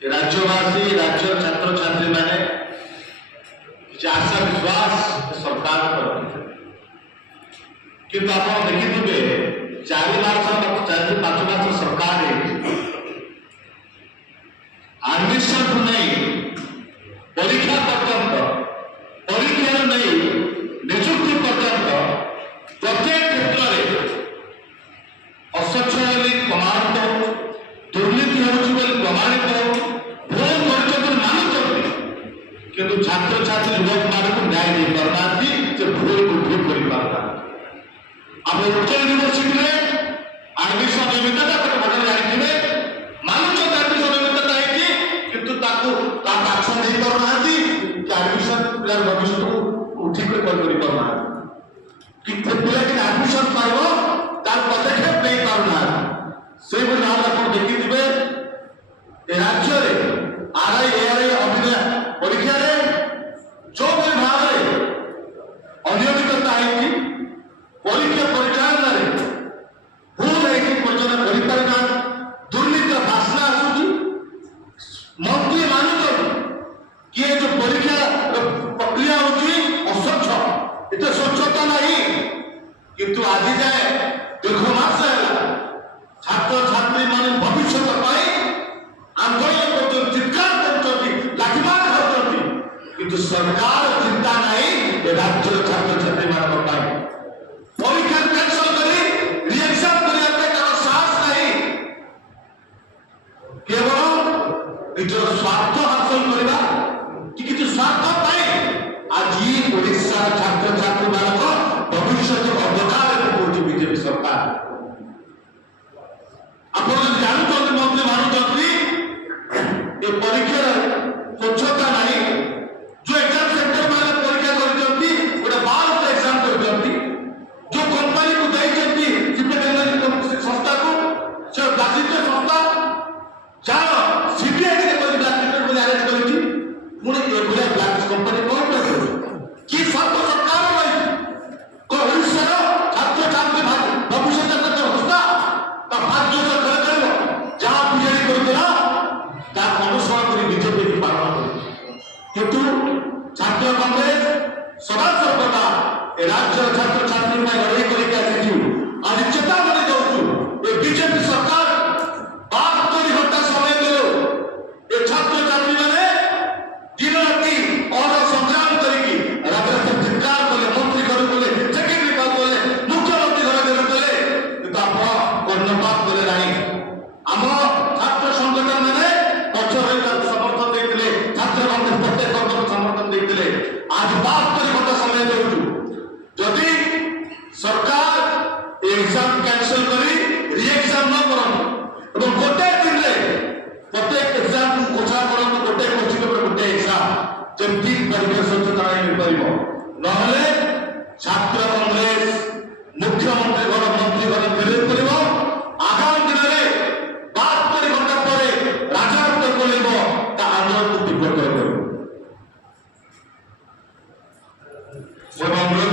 राज्यवासी राज्य छात्र छात्री मैंने आशा विश्वास सरकार किंतु आप देखिए 4 मास 4-5 मास सरकार एडमिशन नहीं परीक्षा पर्यंत परीक्षा नहीं निजुक्ति पर्यंत प्रत्येक क्षेत्र में अस्वच्छ प्रमाणित दुर्नीति होगी प्रमाणित भूल मानुंट किंतु छात्र छात्री युवक मानक न्याय नहीं पारना भूल को ठीक कर पारना आप उत्कल यूनिवर्सिटी में एडमिशन निमित्त बदल जाने मानुष एडमिशन निमित्त किंतु एक्शन नहीं करना एडमिशन पिला भविष्य को ठीक कर पारना कि पिला कि एडमिशन पाइब तार पदक्षेप नहीं पारना से देखिए राज्य में आरआई एआरआई अभिनय परीक्षा जो भाव अनियमितता है परीक्षा परिचालन भूल है परिचालन दुर्नीति बासना आसूची मंत्री मानुच कि जो परीक्षा प्रक्रिया होती अस्वच्छ इतने स्वच्छता नहीं किंतु आज जाए दीर्घ मास छात्र छात्री मान भविष्य आंदोलन कर चित्कार कर किंतु सरकार चिंता नहीं राज्य छात्र छात्री मान परीक्षा कैंसल कर रिएक्शन करने साहस नहीं केवल निजर स्वार्थ हासिल करवा कि स्वार्थ आज ओडिशा छात्र छात्री मान भविष्य अंधकार पहुंचे बीजेपी सरकार आप जानते मंत्री मानुंट ये परीक्षा स्वच्छता नहीं जो एग्जाम सेंटर में परीक्षा कर बार एग्जाम कर जो कंपनी को देती संस्था को संस्था जहाँ सीबीआई आरेज कर कंपनी कौन कि सब सरकार ओडिशार छात्र छात्री भविष्य संस्था भाग्य जहाँ बीजेपी करता अनुसरण कर बीजेपी पालन किंतु छात्र कांग्रेस सदा सर्वदा राज्य छात्र छात्री लड़ाई करके आज चेतावनी दौचु बीजेपी सरकार 72 घंटा समय दे छात्र छात्री मैंने दिन राति और संग्राम करके राजनीति चित्कार कले मंत्री घर गले सेक्रेटरी घर गले मुख्यमंत्री घर गले किंतु आप कर्णपात कले नहीं आम छात्र संगठन मैंने समर्थन देते छात्र प्रत्येक समर्थन देते आज 72 घंटा समय दौचु जदि सरकार एग्जाम कैंसल करी रिएक्शन न कर गोटे दिन प्रत्येक एग्जाम को घोषणा कर गोटे क्वेश्चन गोटे एग्जाम जमती परिवेश स्वच्छता नहीं मिल पार ना